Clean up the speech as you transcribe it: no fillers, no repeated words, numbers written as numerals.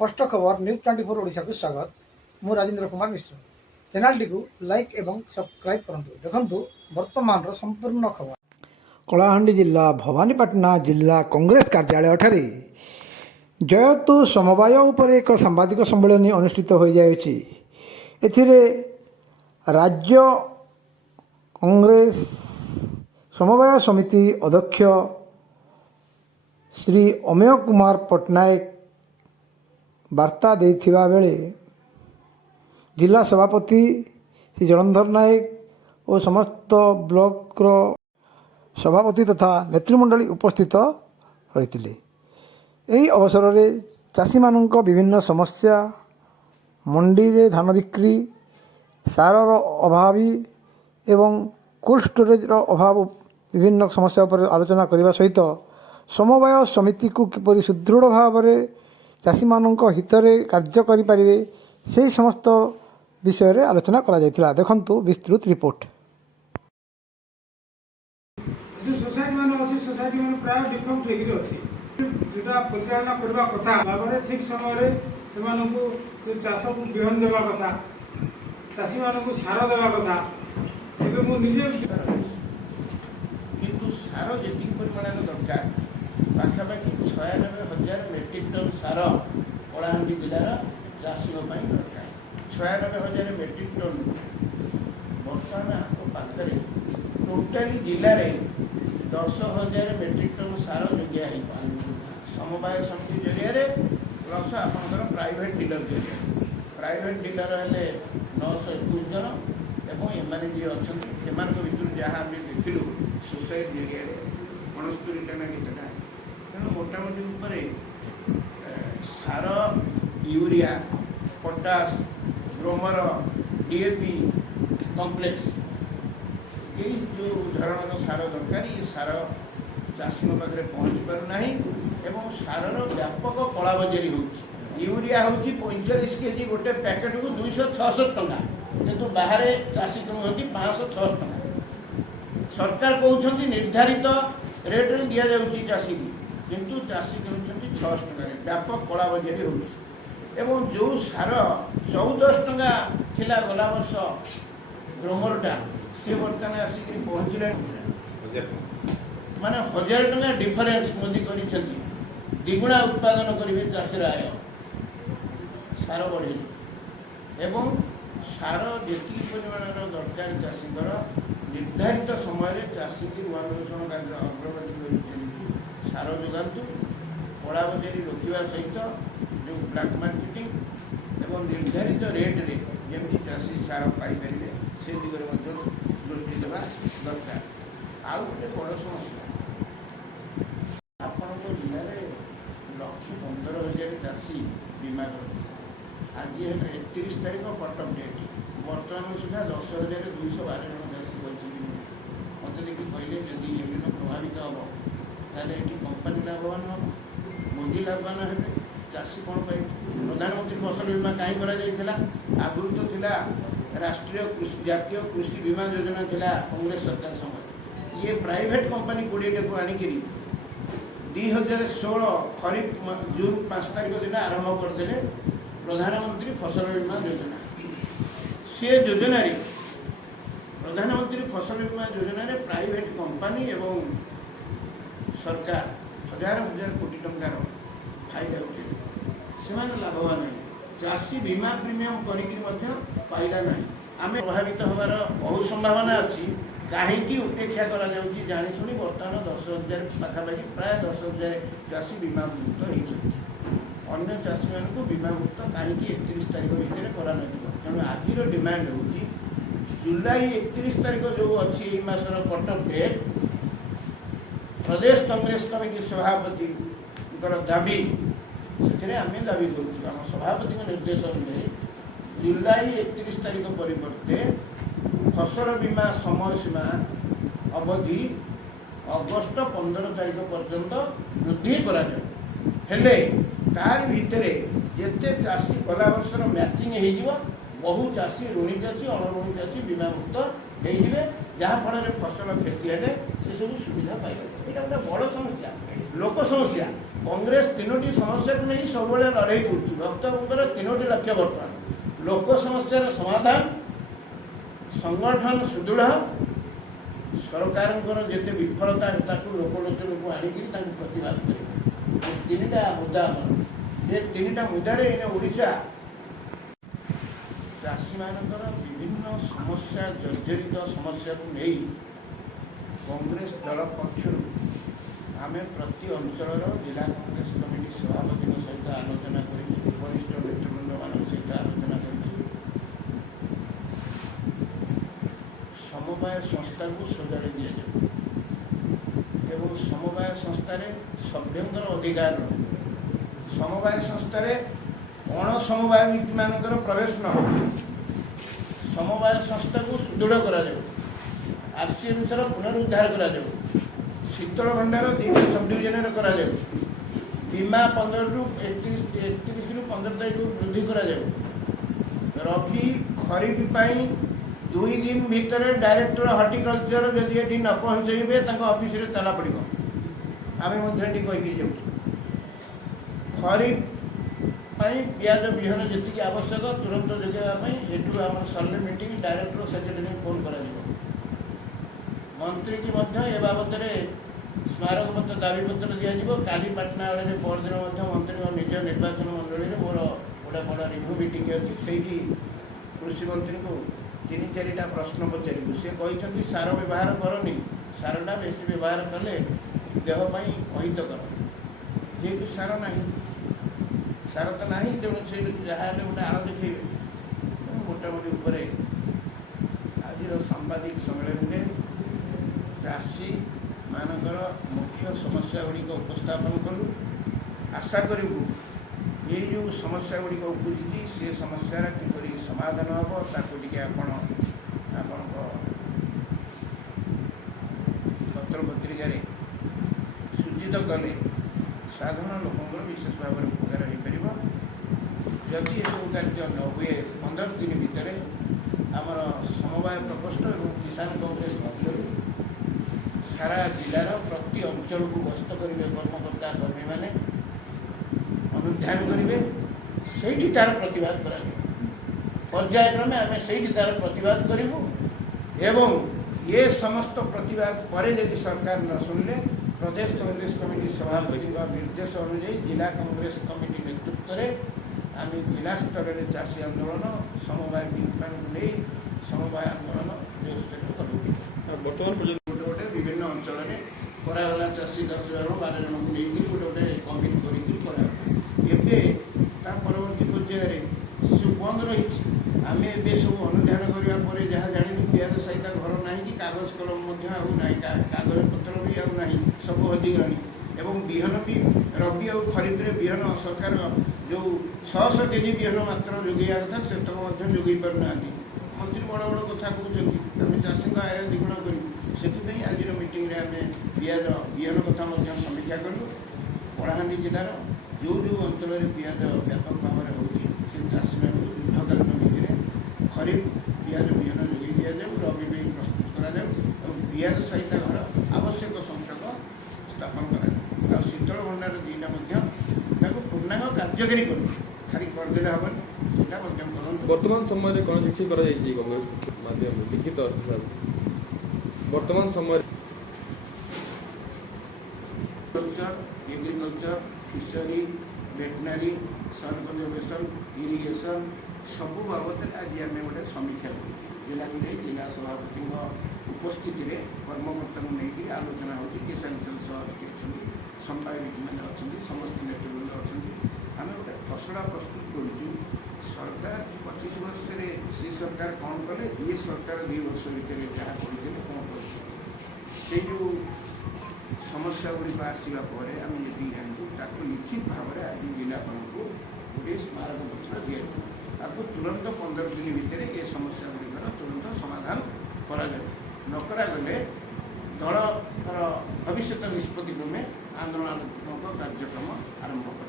स्पष्ट खबर न्यूज 24 ओडिशा को स्वागत। मु Rajendra Kumar Mishra. Channel T like एवं सब्सक्राइब करंतु। देखंतु वर्तमान रो संपूर्ण खबर। कलाहांडी जिला भवानीपाटना जिला कांग्रेस कार्यालय ठारे जयतु समवाय उपर एक सांबादिक सम्मेलन अनुष्ठित हो जायछि। एथिरे राज्य कांग्रेस समवाय समिति अध्यक्ष श्री अमेय कुमार पट्टनायक वार्ता देथिबा बेले जिला सभापति श्री जलंधर नायक और समस्त ब्लॉक रो सभापति तथा नेतृमंडली उपस्थित होइतिले। एही अवसर में चाषी मानक विभिन्न समस्या, मंडी रे धान बिक्री, सारर अभावी एवं कोल्ड स्टोरेज रो अभाव विभिन्न समस्या पर आलोचना करने सहित समवाय समिति को किपरि सुदृढ़ भाव में चाषी मानक हित में कार्य करें से समस्त विषय रे आलोचना करा जायतिला। देखंतु विस्तृत रिपोर्ट। जो सोसाइटी मान अछि सोसाइटी मान प्राय डिफरेंट रेगिर अछि जेटा परिचालना करबा कथा बाबरे ठीक समय रे से मानकु जो चाष को बिहन देबा कथा चाषी मानकु सार देबा कथा एबे मु निजे किंतु सार जेतिक परिमाण दरकार पाखापाखि 96,000 मेट्रिक टन सार कलाहांडी जिलार चाषी दरकार। 96,000 मेट्रिक टन बर्तमान आपको पाखे टोटाली जिले में 10,000 मेट्रिक टन सार जोगिया समवाय समिति जरिए प्लस आपंकर प्राइवेट डीलर जरिए प्राइवेट डीलर हेले 921 जन एवं एमाने जी अच्छा भर जहाँ आम देखिलु सोसाइट जरिए 69 टा केतना तेणु मोटामोटी सार urea potash Gromor DAP complex ये जो धरण सार दरकार ये सार चाषी पाखे पहुँची पारना एवं सारर व्यापक कलाबजारी हो यूरिया हूँ 45 केजी गोटे पैकेट को 266 टंका किंतु बाहर चाषी किणुंट 566 टंका। सरकार कहते निर्धारित रेट रे दि जाऊँगी चाषी किंतु चाषी किणुंट 600 टंका व्यापक कलाबजारी हो जो सार 14 टंका थिला गला वर्ष ग्रोमरटा सी बर्तमान आसिक पहुँचले माने 1000 टंका डिफरेन्स मोदी कर द्विगुणा उत्पादन करेंगे चाषी आय सार बढ़े एवं सार जी परिमाण दरकार चाषी निर्धारित समय चाषी की ऋण गवेषण कार्य अग्रगति कर सार जोगातु कलाबजारी रोकवा सहित जो ब्लैक मार्केटिंग एवं निर्धारित रेट रे जमी चाषी सार पाइपर से दिगरे दृष्टि देवा दरकार। आउ गोटे बड़ समस्या आपण जिले में 1,15,000 चाषी बीमा कर आज है 31 तारीख कट अफ डेट बर्तमान सुधा 10,212 जन चाषी कर मत देखिए कहले जदि एम प्रभावित हम ताले कंपानी लाभवान हम मोदी लाभवान हे चाषी कौन पाए प्रधानमंत्री फसल बीमा कहीं आगुरी तो थिला राष्ट्रीय जातीय कृषि बीमा योजना थिला कांग्रेस सरकार समय ये प्राइवेट कंपनी 20 को आणिक 2016 खरीफ जून 5 तारीख दिन आरंभ करदे प्रधानमंत्री फसल बीमा योजना से योजना प्रधानमंत्री फसल बीमा योजना प्राइवेट कंपनी एवं सरकार हजार हजार कोटी टंकार फायदा उठे से लाभवान है चाषी बीमा प्रीमियम करना ना आम प्रभावित हमार बहुत संभावना अच्छी कहीं उपेक्षा जाशुणी बर्तमान 10,000 पाखापाखि प्राय 10,000 चाषी बीमा मुक्त होती चाषी मानक बीमा मुक्त कहीं 31 तारीख भितर करा तेणु आज डिमांड हो जुलाई 31 तारीख जो अच्छी मासर cut of death Pradesh Congress committee सभापति दाबी से आम दाबी करूँ सभापति निर्देश अनुसार जुलाई 31 तारीख परिवर्ते फसल बीमा समय सीमा अवधि अगस्ट 15 तारीख पर्यंत वृद्धि हेले तार भितर जिते चाषी गला वर्षर मैचिंग हो बहु चाषी ऋणी चाषी अणऋणी चाषी बीमा मुक्त हो जहाँफल फसल क्षति हेले से सब सुविधा पाइबे। यहाँ गोटे बड़ समस्या लोक समस्या कांग्रेस तीनोटी समस्या को नहीं सब लड़ाई कर भक्तर तीनोटी लक्ष्य बर्तमान लोक समस्यार समाधान संगठन सुदृढ़ सरकार जिते विफलता लोकलोचन को आणिक प्रतिवाद कर तीन टा मुद्दा ये तीन टा मुद्दे ओडिशा चाषी मानकर विभिन्न समस्या जर्जरित समस्या को नहीं कांग्रेस दल पक्षर आम प्रति अंचल जिला कांग्रेस कमिटी सभापति सहित आलोचना कर वरिष्ठ नेतृवृंद मान सहित आलोचना कर समवाय संस्था को सजाड़ी दि जाए एवं समवाय संस्थार सभ्यंकर अधिकार रहे समवाय संस्थार अण समवाय नीति मानकर प्रवेश न हो समवाय संस्था को सुदृढ़ करा आरसी अनुसार पुनरुद्धार करा शीतल भंडार 2टा सब डिविजन करा बीमा 15 रु 31 रु 15 तारीख वृद्धि करा रबी खरीफ पाई 2 दिन भितर डायरेक्टर हर्टिकल्चर जदि ये न पहुँचे ऑफिस रे ताला पड़ो आम कहीकि जाऊँ खरीफ पियाज विहन जी आवश्यक तुरंत जोगाई एठू आम सरले मीटिंग डायरेक्टर सेक्रेटरी फोन कर मंत्री की ए बाबद स्मारक पत्र दाबी पत्र दिज्व काली पाटना बेले परदिन मंत्री निज निर्वाचन मंडल में मोर गोटे बड़ रिव्यू मीटिंग अच्छी से कृषि मंत्री को 3-4टा प्रश्न पचारू सी कहते सार व्यवहार करनी सारटा बेसी व्यवहार कले देहपाई अहितकर जेहेतु सार ना सार तो ना तेणु से जहाँ गोटे आड़ देखे मोटामोटी आज सांबादिक सम्मेलन में चाषी मानकर मुख्य समस्या गुड़िक उपस्थापन कलु आशा करूँ ये जो समस्या गुड़िक उपुजी सी समस्या किपरि समाधान हम ताकू टे आपण पत्र पत्रिका सूचित कले साधारण लोक विशेष भाव में उपकार हो पार जदि ये सब कार्य न हुए 15 दिन भितर आमर समवाय प्रकोष्ठ और किसान कांग्रेस पक्षर सारा जिलार प्रति अंचल को गस्त करेंगे कर्मकर्ता कर्मी मैंने अनुधान करेंगे से तार प्रतिवाद करा पर्यायक्रमे आम से तार प्रतिवाद करूँ एवं ये समस्त प्रतिवाद पर यदि सरकार न शुणिले प्रदेश कांग्रेस कमिटी सभापति निर्देश अनुजाई जिला कांग्रेस कमिटी नेतृत्व में आम जिला स्तर में चाषी आंदोलन समवाय विज्ञान को नहीं समवाय आंदोलन जोरसोर करूँ बर्तमान पर्यटन गोटे विभिन्न अंचल में कराला चाषी 10-12 जन को लेकिन गोटे कमिटी कर परवर्ती पर्यायर सब बंद रही आम ए सब अनुधान करने जहाँ जानी पियाज सहित घर ना कि कागज कलम ना कागज पत्र भी आना सब हजिगला एवं विहन भी रबी और खरीफ में विहन सरकार जो 600 केजी विहन मात्र जोगैया कथा से तक जोगई पारना मंत्री बड़ बड़ कथा कहते आम चाषी आय द्विगुण करें आज मीटिंग आम पियाज विहन कथा समीक्षा कलु कलाहांडी जिलार जो जो अंचल पियाज व्यापक भाव में होती चाषी मान युद्धकालीन नीति खरीफ पियाज विहन जोगे दि जाऊ रबी में प्रस्तुत करा पियाज सहित घर आवश्यक संख्यक स्थापन करा शीतल भंडार 2टा पूर्णांग कार्यकारी करूँ खाली करदे हेनी से वर्तमान समय कौन चिठी कांग्रेस माध्यम लिखित वर्तमान समय एग्रीकल्चर फिशरी वेटनारी सन कंजर्वेशन इरिगेशन सबू बाबद आज आम गोटे समीक्षा जिला जिला सभापति उपस्थिति में कर्मकर्ता को लेकिन आलोचना होती किसान सेल सभापति अच्छा संपादिक मैंने अच्छा समस्त नेतृवृंद अच्छा आम गोटे खसड़ा प्रस्तुत करूँ सरकार 25 वर्ष से सरकार कौन कले ये सरकार 2 वर्ष भितर जहाँ करते कौन कर से जो समस्या गुड़िक आसवा पर आम जी जानूँ ताको निश्चित भाव में आज जिलापाल को गोटे स्मारक पत्र दि आपको तुरंत 15 दिन भितर ये समस्या गुड़िकर तुरंत समाधान करा न करागले दल भविष्य निष्पत्ति क्रमे आंदोलनात्मक कार्यक्रम आरंभ कर